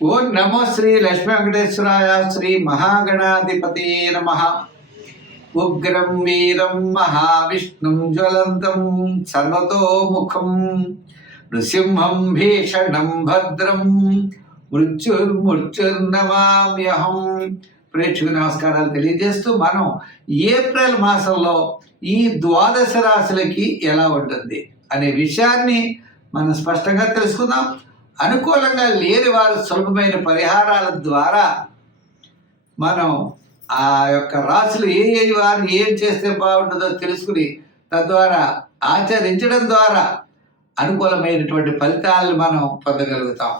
ఓం నమో శ్రీ లక్ష్మీ వెంకటేశ్వరాయ శ్రీ మహాగణాధిపతి నమ. ఉగ్రం వీరం మహావిష్ణుం జ్వలంతం సర్వతోముఖం నృసింహం భీషణం భద్రం మృత్యుర్నమామ్యహం. ప్రేక్షకు నమస్కారాలు తెలియజేస్తూ మనం ఏప్రిల్ మాసంలో ఈ ద్వాదశ రాశులకి ఎలా ఉంటుంది అనే విషయాన్ని మనం స్పష్టంగా తెలుసుకుందాం. అనుకూలంగా లేని వారు సులభమైన పరిహారాల ద్వారా మనం ఆ యొక్క రాశులు ఏ వారు ఏం చేస్తే బాగుంటుందో తెలుసుకుని తద్వారా ఆచరించడం ద్వారా అనుకూలమైనటువంటి ఫలితాలను మనం పొందగలుగుతాం.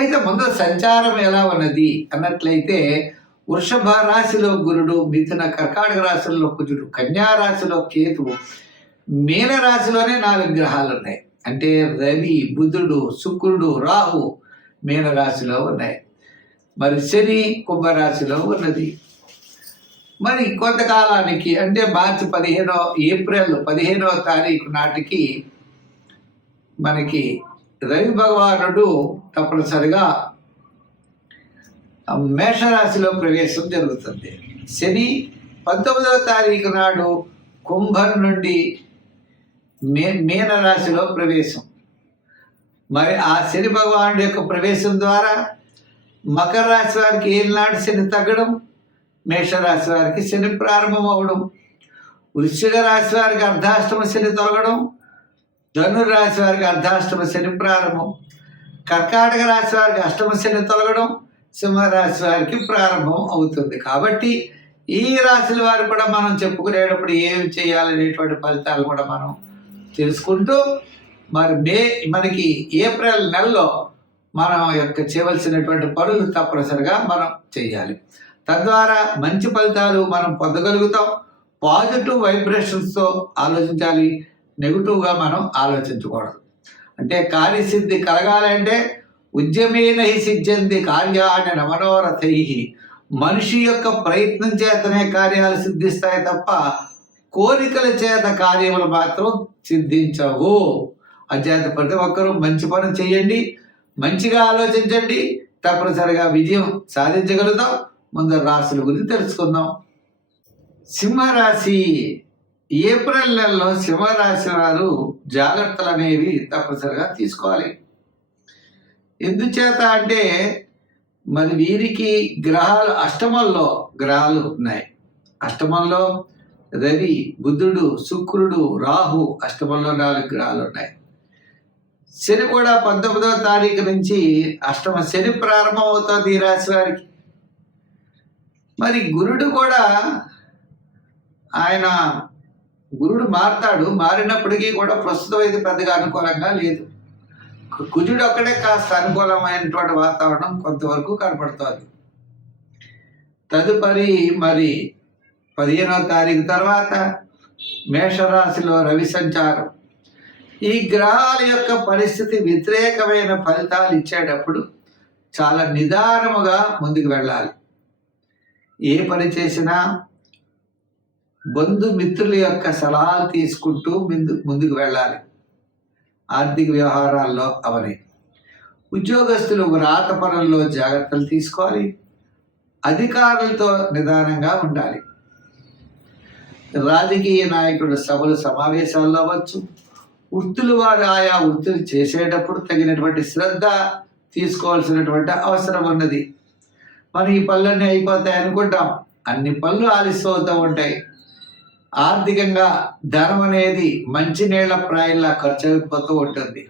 అయితే ముందు సంచారం ఎలా ఉన్నది అన్నట్లయితే వృషభ రాశిలో గురుడు, మిథున కర్కాటక రాశుల్లో కుజుడు, కన్యా రాశిలో కేతువు, మీన రాశిలోనే 4 గ్రహాలు ఉన్నాయి. అంటే రవి, బుధుడు, శుక్రుడు, రాహు మీనరాశిలో ఉన్నాయి. మరి శని కుంభరాశిలో ఉన్నది. మరి కొంతకాలానికి అంటే ఏప్రిల్ 15వ తారీఖు నాటికి మనకి రవి భగవానుడు తప్పనిసరిగా మేషరాశిలో ప్రవేశం జరుగుతుంది. శని 19వ తారీఖు నాడు కుంభం నుండి మీనరాశిలో ప్రవేశం. మరి ఆ శని భగవానుడి యొక్క ప్రవేశం ద్వారా మకర రాశి వారికి ఏనాడు శని తగ్గడం, మేషరాశి వారికి శని ప్రారంభం అవ్వడం, వృశ్చిక రాశి వారికి అర్ధాష్టమ శని తొలగడం, ధనుర్రాశి వారికి అర్ధాష్టమ శని ప్రారంభం, కర్కాటక రాశి వారికి అష్టమ శని తొలగడం, సింహరాశి వారికి ప్రారంభం అవుతుంది. కాబట్టి ఈ రాశుల వారు కూడా మనం చెప్పుకునేటప్పుడు ఏమి చేయాలనేటువంటి ఫలితాలు కూడా మనం తెలుసుకుంటూ మరి మనకి ఏప్రిల్ నెలలో మనం చేయవలసినటువంటి పనులు తప్పనిసరిగా మనం చేయాలి. తద్వారా మంచి ఫలితాలు మనం పొందగలుగుతాం. పాజిటివ్ వైబ్రేషన్స్తో ఆలోచించాలి, నెగిటివ్గా మనం ఆలోచించకూడదు. అంటే కార్యసిద్ధి కలగాలంటే ఉద్యమేన హి సిద్ధ్యంతి కార్యాణి నమనోరథై. మనిషి యొక్క ప్రయత్నం చేతనే కార్యాలు సిద్ధిస్తాయి తప్ప కోరికల చేత కార్యములు మాత్రం సిద్ధించవు. అచేత ప్రతి ఒక్కరూ మంచి పని చేయండి, మంచిగా ఆలోచించండి, తప్పనిసరిగా విజయం సాధించగలుగుతాం. ముందు రాశుల గురించి తెలుసుకుందాం. సింహరాశి. ఏప్రిల్ నెలలో సింహరాశి వారు జాగ్రత్తలు అనేవి తప్పనిసరిగా తీసుకోవాలి. ఎందుచేత అంటే మరి వీరికి అష్టమంలో గ్రహాలు ఉన్నాయి. అష్టమంలో రవి, బుధుడు, శుక్రుడు, రాహు, అష్టమంలో 4 గ్రహాలు ఉన్నాయి. శని కూడా 19వ తారీఖు నుంచి అష్టమ శని ప్రారంభం అవుతుంది ఈ రాశి వారికి. మరి గురుడు కూడా గురుడు మారినప్పటికీ కూడా ప్రస్తుతం అయితే పెద్దగా అనుకూలంగా లేదు. కుజుడు ఒక్కడే కాస్త అనుకూలమైనటువంటి వాతావరణం కొంతవరకు కనపడుతుంది. తదుపరి మరి 15వ తారీఖు తర్వాత మేషరాశిలో రవి సంచారం. ఈ గ్రహాల యొక్క పరిస్థితి వ్యతిరేకమైన ఫలితాలు ఇచ్చేటప్పుడు చాలా నిదానముగా ముందుకు వెళ్ళాలి. ఏ పని చేసినా బంధుమిత్రుల యొక్క సలహాలు తీసుకుంటూ ముందుకు వెళ్ళాలి. ఆర్థిక వ్యవహారాల్లో అవని. ఉద్యోగస్తులు వ్రాత పనుల్లో జాగ్రత్తలు తీసుకోవాలి. అధికారులతో నిదానంగా ఉండాలి. రాజకీయ నాయకుడు సభలు సమావేశాల్లో అవ్వచ్చు. వృత్తులు వారు ఆయా వృత్తులు చేసేటప్పుడు తగినటువంటి శ్రద్ధ తీసుకోవాల్సినటువంటి అవసరం ఉన్నది. మనం ఈ పనులన్నీ అయిపోతాయి అనుకుంటాం, అన్ని పనులు ఆలస్యం అవుతూ ఉంటాయి. ఆర్థికంగా ధనం అనేది మంచినీళ్ల ప్రాయంలా ఖర్చు అయిపోతూ ఉంటుంది.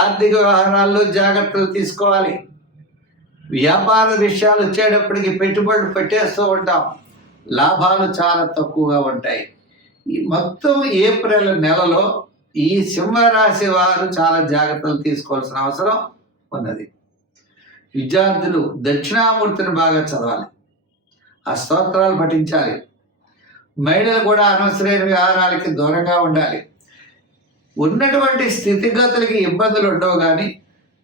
ఆర్థిక వ్యవహారాల్లో జాగ్రత్తలు తీసుకోవాలి. వ్యాపార విషయాలు వచ్చేటప్పటికి పెట్టుబడులు పెట్టేస్తూ ఉంటాం, లాభాలు చాలా తక్కువగా ఉంటాయి. ఈ మొత్తం ఏప్రిల్ నెలలో ఈ సింహరాశి వారు చాలా జాగ్రత్తలు తీసుకోవాల్సిన అవసరం ఉన్నది. విద్యార్థులు దక్షిణామూర్తిని బాగా చదవాలి, ఆ స్తోత్రాలు పఠించాలి. మహిళలు కూడా అనవసరమైన వ్యవహారాలకి దూరంగా ఉండాలి. ఉన్నటువంటి స్థితిగతులకి ఇబ్బందులు ఉండవు, కానీ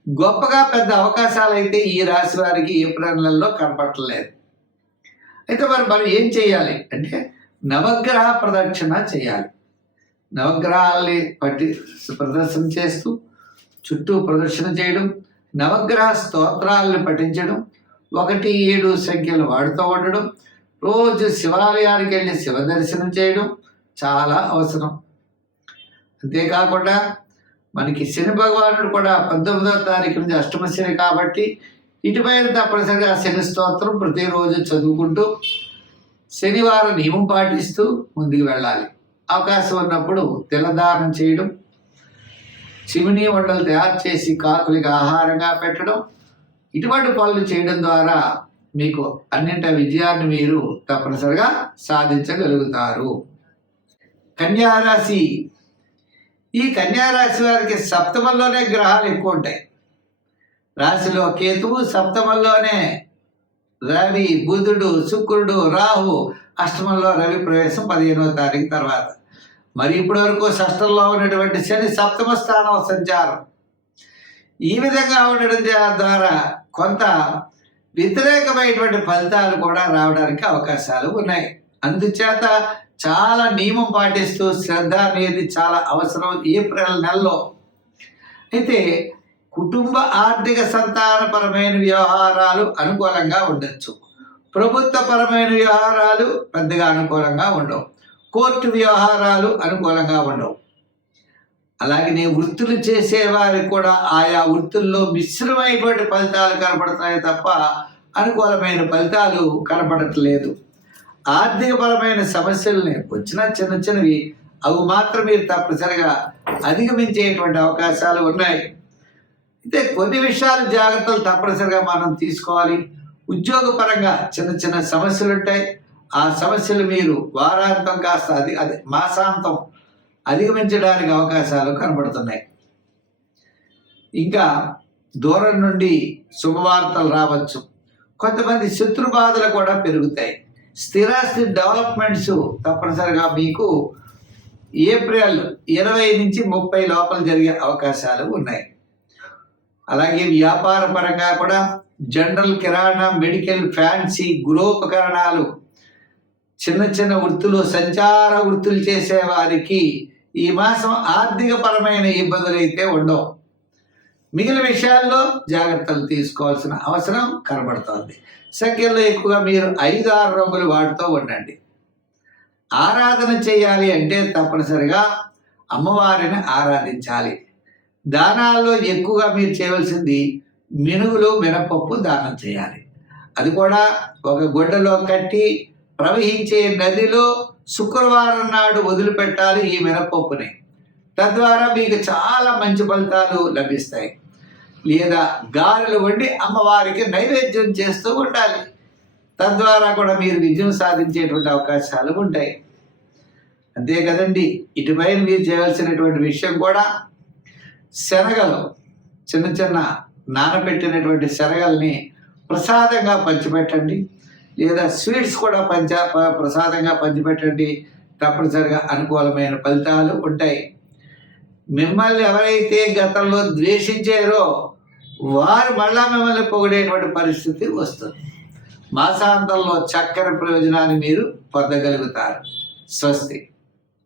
గొప్పగా పెద్ద అవకాశాలు అయితే ఈ రాశి వారికి ఏప్రిల్ నెలలో కనపడలేదు. అయితే మనం ఏం చేయాలి అంటే నవగ్రహ ప్రదక్షిణ చేయాలి. నవగ్రహాల్ని ప్రదర్శన చేస్తూ చుట్టూ ప్రదర్శన చేయడం, నవగ్రహ స్తోత్రాలను పఠించడం, 1, 7 సంఖ్యలు వాడుతూ ఉండడం, రోజు శివాలయానికి వెళ్ళి శివ దర్శనం చేయడం చాలా అవసరం. అంతేకాకుండా మనకి శని భగవానుడు కూడా 19వ తారీఖు నుంచి అష్టమ శని కాబట్టి ఇటుపైన తప్పనిసరిగా శని స్తోత్రం ప్రతిరోజు చదువుకుంటూ శనివారం నియమం పాటిస్తూ ముందుకు వెళ్ళాలి. అవకాశం ఉన్నప్పుడు తెల్లదానం చేయడం, చిమినీ వంటలు తయారు చేసి కాకులకి ఆహారంగా పెట్టడం, ఇటువంటి పనులు చేయడం ద్వారా మీకు అన్నింటి విజయాన్ని మీరు తప్పనిసరిగా సాధించగలుగుతారు. కన్యారాశి. ఈ కన్యారాశి వారికి సప్తమంలోనే గ్రహాలు ఎక్కువ ఉంటాయి. రాశిలో కేతువు, సప్తమంలోనే రవి, బుధుడు, శుక్రుడు, రాహు, అష్టమంలో రవి ప్రవేశం 15వ తారీఖు తర్వాత. మరి ఇప్పటి వరకు షష్టంలో ఉన్నటువంటి శని సప్తమ స్థానం సంచారం. ఈ విధంగా ఉండడం ద్వారా కొంత వ్యతిరేకమైనటువంటి ఫలితాలు కూడా రావడానికి అవకాశాలు ఉన్నాయి. అందుచేత చాలా నియమం పాటిస్తూ శ్రద్ధ అనేది చాలా అవసరం ఏప్రిల్ నెలలో. అయితే కుటుంబ ఆర్థిక సంతానపరమైన వ్యవహారాలు అనుకూలంగా ఉండొచ్చు. ప్రభుత్వపరమైన వ్యవహారాలు పెద్దగా అనుకూలంగా ఉండవు. కోర్టు వ్యవహారాలు అనుకూలంగా ఉండవు. అలాగే వృత్తులు చేసేవారికి కూడా ఆయా వృత్తుల్లో మిశ్రమైనటువంటి ఫలితాలు కనపడుతున్నాయి తప్ప అనుకూలమైన ఫలితాలు కనపడట్లేదు. ఆర్థికపరమైన సమస్యల్ని వచ్చిన చిన్న చిన్నవి అవి మాత్రం మీరు తప్పనిసరిగా అధిగమించేటువంటి అవకాశాలు ఉన్నాయి. అయితే కొన్ని విషయాలు జాగ్రత్తలు తప్పనిసరిగా మనం తీసుకోవాలి. ఉద్యోగపరంగా చిన్న చిన్న సమస్యలు ఉంటాయి. ఆ సమస్యలు మీరు వారాంతం కాస్త అది మాసాంతం అధిగమించడానికి అవకాశాలు కనబడుతున్నాయి. ఇంకా దూరం నుండి శుభవార్తలు రావచ్చు. కొంతమంది శత్రు బాధలు కూడా పెరుగుతాయి. స్థిరాస్తి డెవలప్మెంట్స్ తప్పనిసరిగా మీకు ఏప్రిల్ 20 నుంచి 30 లోపల జరిగే అవకాశాలు ఉన్నాయి. అలాగే వ్యాపార పరంగా కూడా జనరల్, కిరాణా, మెడికల్, ఫ్యాన్సీ, గృహోపకరణాలు, చిన్న చిన్న వృత్తులు, సంచార వృత్తులు చేసే వారికి ఈ మాసం ఆర్థిక పరమైన ఇబ్బందులు అయితే ఉండవు. మిగిలిన విషయాల్లో జాగ్రత్తలు తీసుకోవాల్సిన అవసరం కనబడుతోంది. సంఖ్యలో ఎక్కువగా మీరు 5-6 రంగులు వాడుతూ ఉండండి. ఆరాధన చేయాలి అంటే తప్పనిసరిగా అమ్మవారిని ఆరాధించాలి. దానాల్లో ఎక్కువగా మీరు చేయవలసింది మినుగులు, మినపప్పు దానం చేయాలి. అది కూడా ఒక గుడ్డలో కట్టి ప్రవహించే నదిలో శుక్రవారం నాడు వదిలిపెట్టాలి ఈ మినపప్పుని. తద్వారా మీకు చాలా మంచి ఫలితాలు లభిస్తాయి. లేదా గారెలు వండి అమ్మవారికి నైవేద్యం చేస్తూ ఉండాలి. తద్వారా కూడా మీరు విజయం సాధించేటువంటి అవకాశాలు ఉంటాయి. అంతే కదండి. ఇటుపైన మీరు చేయవలసినటువంటి విషయం కూడా శనగలు, చిన్న చిన్న నానబెట్టినటువంటి శనగల్ని ప్రసాదంగా పంచిపెట్టండి. లేదా స్వీట్స్ కూడా ప్రసాదంగా పంచిపెట్టండి. తప్పనిసరిగా అనుకూలమైన ఫలితాలు ఉంటాయి. మిమ్మల్ని ఎవరైతే గతంలో ద్వేషించారో వారు మళ్ళా మిమ్మల్ని పొగిడేటువంటి పరిస్థితి వస్తుంది. మాసాంతంలో చక్కని ప్రయోజనాన్ని మీరు పొందగలుగుతారు. స్వస్తి.